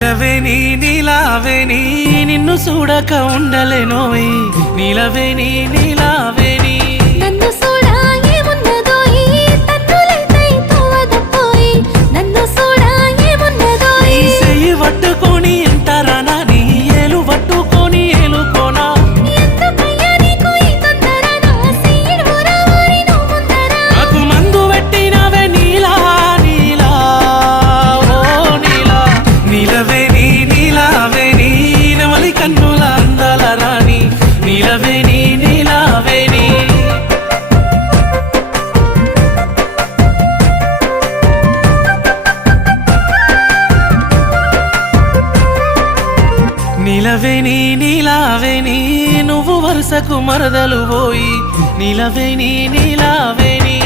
నిలవేని నీలావేని నిన్ను చూడక ఉండలేనోయ్ నీలవేని నీలావేని నన్ను చూడా ఏమున్నదోయ్ తన్నులైతై తోవదపోయ్ నన్ను చూడా ఏమున్నదోయ్ చెయ్యి పట్టుకొని ఎంతరానా నీ ఏలు పట్టుకొని ఏలుకోనా ఎందుకయ్యా నీకు ఈ తొందర నా సీడు రావారి నువ్వు ముందర నాకు మందు పెట్టినవే నీలా నీలా ఓ నీలా నీలవేని నీలావేని నమలి కన్నుల అందాల రాణి నీలవేని నీలావేని నీలవేని నీలావేని నువ్వు వరుసకు మరదలు పోయి నీలవేని నీలావేని